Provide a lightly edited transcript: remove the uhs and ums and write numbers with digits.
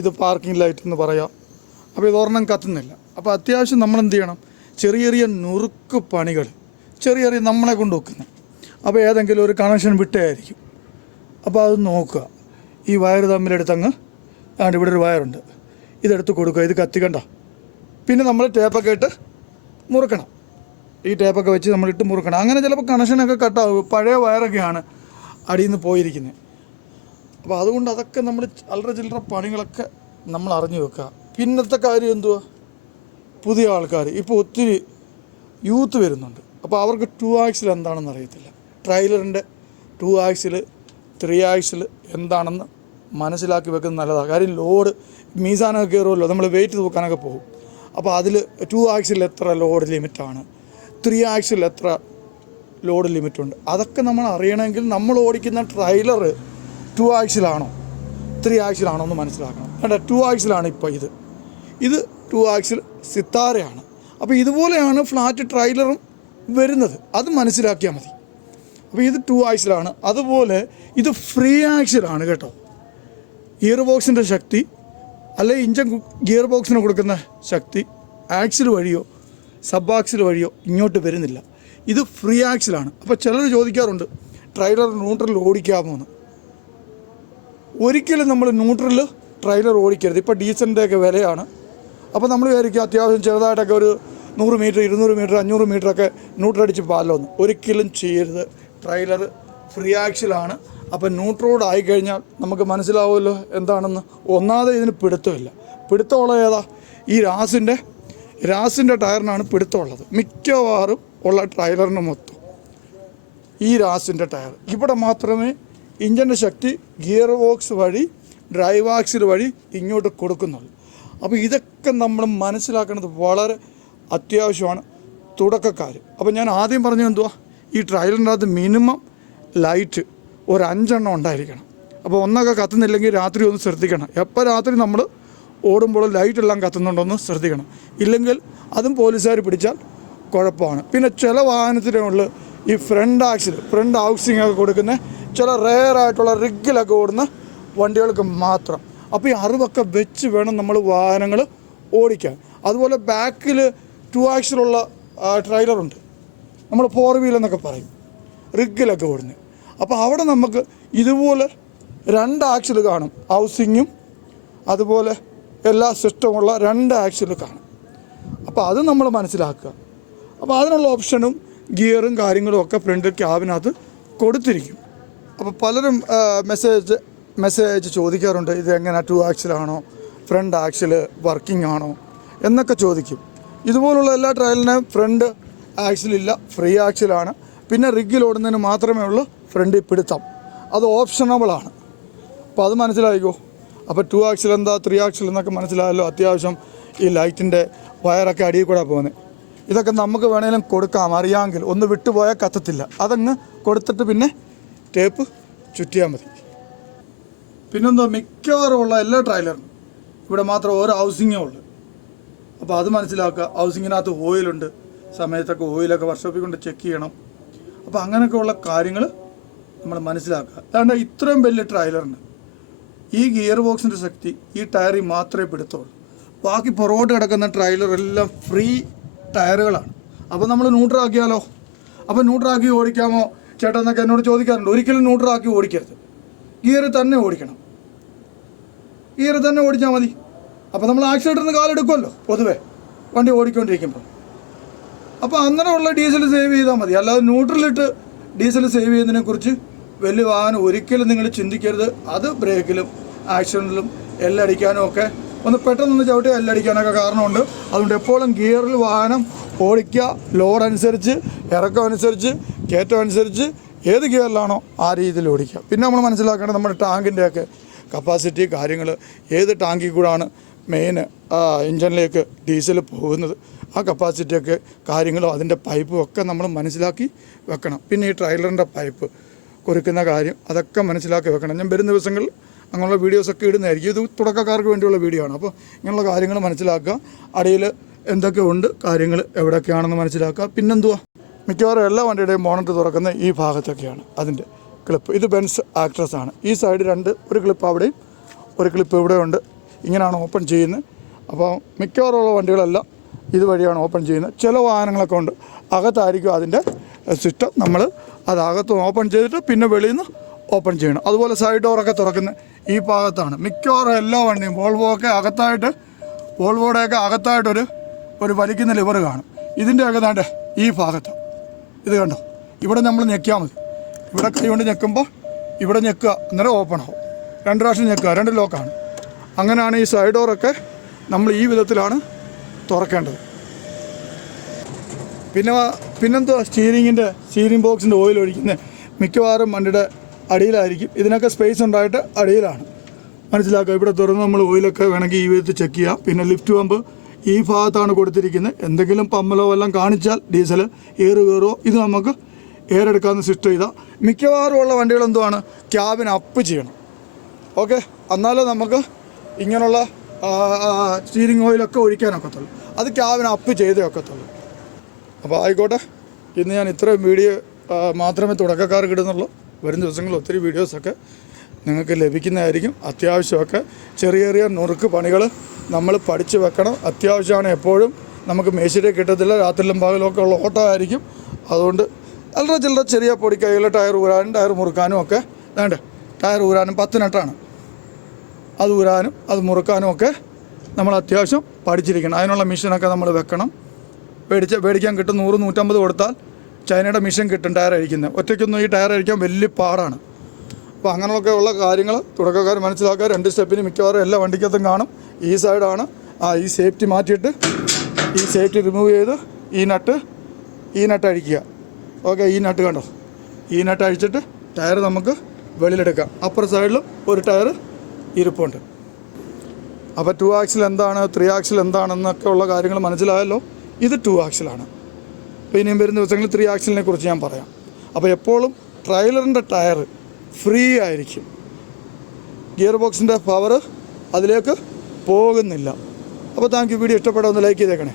ഇത് parking light എന്ന് പറയാം. അപ്പോൾ ഇതൊരെണ്ണം കത്തുന്നില്ല. അപ്പോൾ അത്യാവശ്യം നമ്മളെന്ത് ചെയ്യണം, ചെറിയ ചെറിയ നുറുക്ക് പണികൾ ചെറിയ ചെറിയ നമ്മളെ കൊണ്ട് വെക്കുന്നത്. അപ്പോൾ ഏതെങ്കിലും ഒരു കണക്ഷൻ വിട്ടായിരിക്കും. അപ്പോൾ അത് നോക്കുക. ഈ വയർ തമ്മിലെടുത്തങ്ങ് ഇവിടെ ഒരു വയറുണ്ട്, ഇതെടുത്ത് കൊടുക്കുക. ഇത് കത്തിക്കണ്ട. പിന്നെ നമ്മൾ ടേപ്പൊക്കെ ഇട്ട് മുറുക്കണം. ഈ ടേപ്പൊക്കെ വെച്ച് നമ്മളിട്ട് മുറുക്കണം. അങ്ങനെ ചിലപ്പോൾ കണക്ഷനൊക്കെ കട്ടാവും. പഴയ വയറൊക്കെയാണ് അടിയിൽ നിന്ന് പോയിരിക്കുന്നത്. അപ്പോൾ അതുകൊണ്ട് അതൊക്കെ നമ്മൾ അല്ലറ ചില്ലറ പണികളൊക്കെ നമ്മൾ അറിഞ്ഞു വെക്കുക. പിന്നത്തെ കാര്യം എന്തുവാ, പുതിയ ആൾക്കാർ ഇപ്പോൾ ഒത്തിരി യൂത്ത് വരുന്നുണ്ട്. അപ്പോൾ അവർക്ക് 2 ആക്സിൽ എന്താണെന്ന് അറിയത്തില്ല. ട്രailerൻ്റെ 2 ആക്സിൽ 3 ആക്സിൽ എന്താണെന്ന് മനസ്സിലാക്കി വെക്കുന്നത് നല്ലതാണ്. കാര്യം ലോഡ് മീസാനൊക്കെ കയറുമല്ലോ, നമ്മൾ വെയിറ്റ് തൂക്കാനൊക്കെ പോകും. അപ്പോൾ അതിൽ 2 ആക്സിൽ എത്ര ലോഡ് ലിമിറ്റാണ്, 3 ആക്സിൽ എത്ര ലോഡ് ലിമിറ്റുണ്ട്, അതൊക്കെ നമ്മൾ അറിയണമെങ്കിൽ നമ്മൾ ഓടിക്കുന്ന ട്രailer 2 ആക്സിലാണോ 3 ആക്സിലാണോ എന്ന് മനസ്സിലാക്കണം. വേണ്ട, 2 ആക്സിലാണ് ഇപ്പോൾ ഇത് 2 ആക്സിൽ സിത്താരയാണ്. അപ്പോൾ ഇതുപോലെയാണ് ഫ്ലാറ്റ് ട്രailerഉം വരുന്നത്. അത് മനസ്സിലാക്കിയാൽ മതി. അപ്പോൾ ഇത് 2 ആക്സിലാണ്. അതുപോലെ ഇത് ഫ്രീ ആക്സിലാണ് കേട്ടോ. ഗിയർ ബോക്സിൻ്റെ ശക്തി അല്ലെ ഇഞ്ചൻ ഗിയർ ബോക്സിന് കൊടുക്കുന്ന ശക്തി ആക്സിൽ വഴിയോ സബ് ആക്സിൽ വഴിയോ ഇങ്ങോട്ട് വരുന്നില്ല. ഇത് ഫ്രീ ആക്സിലാണ്. അപ്പോൾ ചിലർ ചോദിക്കാറുണ്ട് ട്രailer ന്യൂട്രൽ ഓടിക്കാമോ എന്ന്. ഒരിക്കലും നമ്മൾ ന്യൂട്രൽ ട്രailer ഓടിക്കരുത്. ഇപ്പോൾ ഡീസലിൻ്റെയൊക്കെ വിലയാണ്. അപ്പോൾ നമ്മൾ വിചാരിക്കും അത്യാവശ്യം ചെറുതായിട്ടൊക്കെ ഒരു 100 മീറ്റർ 200 മീറ്റർ 500 മീറ്ററൊക്കെ ന്യൂട്രൽ അടിച്ച് പാലോന്ന്. ഒരിക്കലും ചെയ്യരുത്. ട്രailer ഫ്രീ ആക്സിലാണ്. അപ്പോൾ ന്യൂട്രോഡ് ആയിക്കഴിഞ്ഞാൽ നമുക്ക് മനസ്സിലാവുമല്ലോ എന്താണെന്ന്. ഒന്നാമത് ഇതിന് പിടുത്തമില്ല. പിടുത്തമുള്ള ഏതാ, ഈ രാസിൻ്റെ ടയറിനാണ് പിടുത്തമുള്ളത്. മിക്കവാറും ഉള്ള ട്രailerന് മൊത്തം ഈ രാസിൻ്റെ ടയർ. ഇവിടെ മാത്രമേ ഇഞ്ചിൻ്റെ ശക്തി ഗിയർ ബോക്സ് വഴി ഡ്രൈവ് ആക്സിൽ വഴി ഇങ്ങോട്ട് കൊടുക്കുന്നുള്ളൂ. അപ്പോൾ ഇതൊക്കെ നമ്മൾ മനസ്സിലാക്കുന്നത് വളരെ അത്യാവശ്യമാണ് തുടക്കക്കാർ. അപ്പോൾ ഞാൻ ആദ്യം പറഞ്ഞത് എന്തുവാ, ഈ ട്രailerൻ്റെ അകത്ത് മിനിമം ലൈറ്റ് ഒരു 5 എണ്ണം ഉണ്ടായിരിക്കണം. അപ്പോൾ ഒന്നൊക്കെ കത്തുന്നില്ലെങ്കിൽ രാത്രി ഒന്ന് ശ്രദ്ധിക്കണം. എപ്പോൾ രാത്രി നമ്മൾ ഓടുമ്പോൾ ലൈറ്റെല്ലാം കത്തുന്നുണ്ടോയെന്ന് ശ്രദ്ധിക്കണം. ഇല്ലെങ്കിൽ അതും പോലീസുകാർ പിടിച്ചാൽ കുഴപ്പമാണ്. പിന്നെ ചില വാഹനത്തിനുള്ള ഈ ഫ്രണ്ട് ഹൗസിംഗ് ഒക്കെ കൊടുക്കുന്ന ചില റെയറായിട്ടുള്ള റിഗിലൊക്കെ ഓടുന്ന വണ്ടികൾക്ക് മാത്രം. അപ്പോൾ ഈ അറിവൊക്കെ വെച്ച് വേണം നമ്മൾ വാഹനങ്ങൾ ഓടിക്കാൻ. അതുപോലെ ബാക്കിൽ 2 ആക്സിലുള്ള ട്രailerുണ്ട്, നമ്മൾ 4 വീൽ എന്നൊക്കെ പറയും, റിഗിലൊക്കെ ഓടുന്നത്. അപ്പോൾ അവിടെ നമുക്ക് ഇതുപോലെ 2 ആക്സിൽ കാണും. ഹൗസിങ്ങും അതുപോലെ എല്ലാ സിസ്റ്റമുള്ള 2 ആക്സിൽ കാണും. അപ്പോൾ അത് നമ്മൾ മനസ്സിലാക്കുക. അപ്പോൾ അതിനുള്ള ഓപ്ഷനും ഗിയറും കാര്യങ്ങളും ഒക്കെ ഫ്രണ്ട് ക്യാബിനകത്ത് കൊടുത്തിരിക്കും. അപ്പോൾ പലരും മെസ്സേജ് ചോദിക്കാറുണ്ട്, ഇത് എങ്ങനെ 2 ആക്സിലാണോ ഫ്രണ്ട് ആക്സിൽ വർക്കിംഗ് ആണോ എന്നൊക്കെ ചോദിക്കും. ഇതുപോലുള്ള എല്ലാ ട്രailerനും ഫ്രണ്ട് ആക്സിലില്ല, ഫ്രീ ആക്സിലാണ്. പിന്നെ റിഗിൽ ഓടുന്നതിന് മാത്രമേ ഉള്ളൂ ഫ്രണ്ടിൽ പിടുത്തം. അത് ഓപ്ഷണബിളാണ്. അപ്പോൾ അത് മനസ്സിലായിക്കോ. അപ്പോൾ 2 ആക്സിൽ എന്താ 3 ആക്സിൽ എന്നൊക്കെ മനസ്സിലായല്ലോ. അത്യാവശ്യം ഈ ലൈറ്റിൻ്റെ വയറൊക്കെ അടിയിൽ കൂടെ പോകുന്നത്. ഇതൊക്കെ നമുക്ക് വേണമെങ്കിലും കൊടുക്കാം, അറിയാമെങ്കിൽ. ഒന്ന് വിട്ടുപോയാൽ കത്തത്തില്ല. അതങ്ങ് കൊടുത്തിട്ട് പിന്നെ ടേപ്പ് ചുറ്റിയാൽ മതി. പിന്നെന്തോ മിക്കവാറുമുള്ള എല്ലാ ട്രailerനും ഇവിടെ മാത്രം ഓരോ ഹൗസിങ്ങേ ഉള്ളൂ. അപ്പോൾ അത് മനസ്സിലാക്കുക. ഹൗസിങ്ങിനകത്ത് ഓയിലുണ്ട്, സമയത്തൊക്കെ ഓയിലൊക്കെ വർക്ക്ഷോപ്പിൽ കൊണ്ട് ചെക്ക് ചെയ്യണം. അപ്പോൾ അങ്ങനെയൊക്കെയുള്ള കാര്യങ്ങൾ നമ്മൾ മനസ്സിലാക്കുക. അല്ലാണ്ട് ഇത്രയും വലിയ ട്രailerന് ഈ ഗിയർ ബോക്സിൻ്റെ ശക്തി ഈ ടയറിൽ മാത്രമേ പിടുത്തുള്ളൂ. ബാക്കി പുറകോട്ട് കിടക്കുന്ന ട്രailer എല്ലാം ഫ്രീ ടയറുകളാണ്. അപ്പോൾ നമ്മൾ ന്യൂട്രാക്കിയാലോ? അപ്പോൾ ന്യൂട്രാക്കി ഓടിക്കാമോ ചേട്ടാ എന്നൊക്കെ എന്നോട് ചോദിക്കാറുണ്ട്. ഒരിക്കലും ന്യൂട്രാക്കി ഓടിക്കരുത്. ഗിയർ തന്നെ ഓടിക്കണം. ഗിയർ തന്നെ ഓടിച്ചാൽ മതി. അപ്പോൾ നമ്മൾ ആക്സിലേറ്ററിന് കാലെടുക്കുമല്ലോ പൊതുവേ വണ്ടി ഓടിക്കൊണ്ടിരിക്കുമ്പോൾ. അപ്പോൾ അങ്ങനെയുള്ള ഡീസൽ സേവ് ചെയ്താൽ മതി. അല്ലാതെ ന്യൂട്രലിട്ട് ഡീസൽ സേവ് ചെയ്യുന്നതിനെക്കുറിച്ച് വലിയ വാഹനം ഒരിക്കലും നിങ്ങൾ ചിന്തിക്കരുത്. അത് ബ്രേക്കിലും ആക്സിഡൻറ്റിലും എല്ലടിക്കാനും ഒക്കെ ഒന്ന് പെട്ടെന്നൊന്ന് ചവിട്ടി എല്ലടിക്കാനൊക്കെ കാരണമുണ്ട്. അതുകൊണ്ട് എപ്പോഴും ഗിയറിൽ വാഹനം ഓടിക്കുക. ലോഡ് അനുസരിച്ച്, ഇറക്കം അനുസരിച്ച്, കയറ്റം അനുസരിച്ച് ഏത് ഗിയറിലാണോ ആ രീതിയിൽ ഓടിക്കുക. പിന്നെ നമ്മൾ മനസ്സിലാക്കേണ്ടത് നമ്മുടെ ടാങ്കിൻ്റെയൊക്കെ കപ്പാസിറ്റി കാര്യങ്ങൾ, ഏത് ടാങ്കിൽ കൂടാണ് മെയിൻ എഞ്ചിനിലേക്ക് ഡീസൽ പോകുന്നത്, ആ കപ്പാസിറ്റിയൊക്കെ കാര്യങ്ങളും അതിൻ്റെ പൈപ്പും ഒക്കെ നമ്മൾ മനസ്സിലാക്കി വെക്കണം. പിന്നെ ഈ ട്രailerൻ്റെ പൈപ്പ് കുറിക്കുന്ന കാര്യം അതൊക്കെ മനസ്സിലാക്കി വെക്കണം. ഞാൻ വരും ദിവസങ്ങളിൽ അങ്ങനെയുള്ള വീഡിയോസൊക്കെ ഇടുന്നതായിരിക്കും. ഇത് തുടക്കക്കാർക്ക് വേണ്ടിയുള്ള വീഡിയോ ആണ്. അപ്പോൾ ഇങ്ങനെയുള്ള കാര്യങ്ങൾ മനസ്സിലാക്കുക. അടിയിൽ എന്തൊക്കെ ഉണ്ട്, കാര്യങ്ങൾ എവിടെയൊക്കെയാണെന്ന് മനസ്സിലാക്കുക. പിന്നെന്തുവാ, മിക്കവാറും എല്ലാ വണ്ടിയുടെയും ബോണറ്റ് തുറക്കുന്ന ഈ ഭാഗത്തൊക്കെയാണ് അതിൻ്റെ ക്ലിപ്പ്. ഇത് ബെൻസ് ആക്ട്രസ് ആണ്. ഈ സൈഡ് ഒരു ക്ലിപ്പ് അവിടെയും ഒരു ക്ലിപ്പ് ഇവിടെ ഉണ്ട്. ഇങ്ങനെയാണ് ഓപ്പൺ ചെയ്യുന്നത്. അപ്പോൾ മിക്കവാറുള്ള വണ്ടികളെല്ലാം ഇതുവഴിയാണ് ഓപ്പൺ ചെയ്യുന്നത്. ചില വാഹനങ്ങളൊക്കെ ഉണ്ട് അകത്തായിരിക്കും അതിൻ്റെ സിസ്റ്റം. നമ്മൾ അത് അകത്ത് ഓപ്പൺ ചെയ്തിട്ട് പിന്നെ വെളിയിൽ നിന്ന് ഓപ്പൺ ചെയ്യണം. അതുപോലെ സൈഡ് ഡോറൊക്കെ തുറക്കുന്ന ഈ ഭാഗത്താണ് മിക്കവാറും എല്ലാ വണ്ടിയും. വോൾവോയുടെയൊക്കെ അകത്തായിട്ടൊരു വലിക്കുന്ന ലിവർ കാണും. ഇതിൻ്റെയൊക്കെ ദാണ്ട് ഈ ഭാഗത്ത് ഇത് കണ്ടോ, ഇവിടെ നമ്മൾ ഞെക്കിയാൽ മതി. ഇവിടെ കൈ കൊണ്ട് ഞെക്കുമ്പോൾ ഇവിടെ ഞെക്കുക, അന്നേരം ഓപ്പൺ ആവും. 2 പ്രാവശ്യം ഞെക്കുക, 2 ലോക്കാണ്. അങ്ങനെയാണ് ഈ സൈഡ് ഡോറൊക്കെ നമ്മൾ ഈ വിധത്തിലാണ് തുറക്കേണ്ടത്. പിന്നെന്തോ സ്റ്റീരിംഗ് ബോക്സിൻ്റെ ഓയിൽ ഒഴിക്കുന്നത് മിക്കവാറും വണ്ടിയുടെ അടിയിലായിരിക്കും. ഇതിനൊക്കെ സ്പേസ് ഉണ്ടായിട്ട് അടിയിലാണ്. മനസ്സിലാക്കുക. ഇവിടെ തുറന്ന് നമ്മൾ ഓയിലൊക്കെ വേണമെങ്കിൽ ഈ വിധത്തിൽ ചെക്ക് ചെയ്യാം. പിന്നെ ലിഫ്റ്റ് പമ്പ് ഈ ഭാഗത്താണ് കൊടുത്തിരിക്കുന്നത്. എന്തെങ്കിലും പമ്മലോ എല്ലാം കാണിച്ചാൽ ഡീസൽ എയർ കയറുമോ ഇത് നമുക്ക് എയർ എടുക്കാമെന്ന് സിസ്റ്റം ചെയ്താൽ. മിക്കവാറും ഉള്ള വണ്ടികൾ എന്തുവാണ് ക്യാബിൻ അപ്പ് ചെയ്യണം. ഓക്കെ, എന്നാലേ നമുക്ക് ഇങ്ങനെയുള്ള സ്റ്റീരിംഗ് ഓയിലൊക്കെ ഒഴിക്കാനൊക്കത്തുള്ളൂ. അത് ക്യാബിൻ അപ്പ് ചെയ്തേ ഒക്കത്തുള്ളൂ. അപ്പോൾ ആയിക്കോട്ടെ, ഇന്ന് ഞാൻ ഇത്രയും വീഡിയോ മാത്രമേ തുടക്കക്കാർക്ക് ഇടുന്നുള്ളൂ. വരും ദിവസങ്ങളിൽ ഒത്തിരി വീഡിയോസൊക്കെ നിങ്ങൾക്ക് ലഭിക്കുന്നതായിരിക്കും. അത്യാവശ്യമൊക്കെ ചെറിയ നുറുക്ക് പണികൾ നമ്മൾ പഠിച്ച് വെക്കണം. അത്യാവശ്യമാണ്. എപ്പോഴും നമുക്ക് മേശിരി കിട്ടത്തില്ല. രാത്രിയിലും പകലൊക്കെ ഉള്ള ഓട്ടമായിരിക്കും. അതുകൊണ്ട് ചില്ലറ ചെറിയ പൊടിക്കൈകൾ ടയർ ഊരാനും ടയർ മുറുക്കാനും ഒക്കെ വേണ്ട. ടയർ ഊരാനും 10 നട്ടാണ്, അത് ഊരാനും അത് മുറുക്കാനും ഒക്കെ നമ്മൾ അത്യാവശ്യം പഠിച്ചിരിക്കണം. അതിനുള്ള മെഷീനൊക്കെ നമ്മൾ വെക്കണം. മേടിക്കാൻ കിട്ടും. 100-150 കൊടുത്താൽ ചൈനയുടെ മെഷീൻ കിട്ടും ടയർ അഴിക്കുന്നത്. ഒറ്റയ്ക്കൊന്നും ഈ ടയർ അഴിക്കാൻ വലിയ പാടാണ്. അപ്പോൾ അങ്ങനെയൊക്കെ ഉള്ള കാര്യങ്ങൾ തുടക്കക്കാർ മനസ്സിലാക്കുക. 2 സ്റ്റെപ്പിന് മിക്കവാറും എല്ലാ വണ്ടിക്കകത്തും കാണും. ഈ സൈഡാണ് ഈ സേഫ്റ്റി മാറ്റിയിട്ട് ഈ സേഫ്റ്റി റിമൂവ് ചെയ്ത് ഈ നട്ട് അഴിക്കുക. ഓക്കെ, ഈ നട്ട് കണ്ടോ, ഈ നട്ട് അഴിച്ചിട്ട് ടയർ നമുക്ക് വെളിയിലെടുക്കാം. അപ്പുറ സൈഡിലും ഒരു ടയർ ഇരിപ്പുണ്ട്. അപ്പോൾ 2 ആക്സിൽ എന്താണ് 3 ആക്സിൽ എന്താണെന്നൊക്കെ ഉള്ള കാര്യങ്ങൾ മനസ്സിലായല്ലോ. ഇത് 2 ആക്സിലാണ്. അപ്പോൾ ഇനിയും വരുന്ന ദിവസങ്ങളിൽ 3 ആക്സിലിനെ കുറിച്ച് ഞാൻ പറയാം. അപ്പോൾ എപ്പോഴും ട്രെയിലറിൻ്റെ ടയർ ഫ്രീ ആയിരിക്കും. ഗിയർ ബോക്സിൻ്റെ പവർ അതിലേക്ക് പോകുന്നില്ല. അപ്പോൾ താങ്ക് യു. വീഡിയോ ഇഷ്ടപ്പെടാൻ ഒന്ന് ലൈക്ക് ചെയ്തേക്കണേ.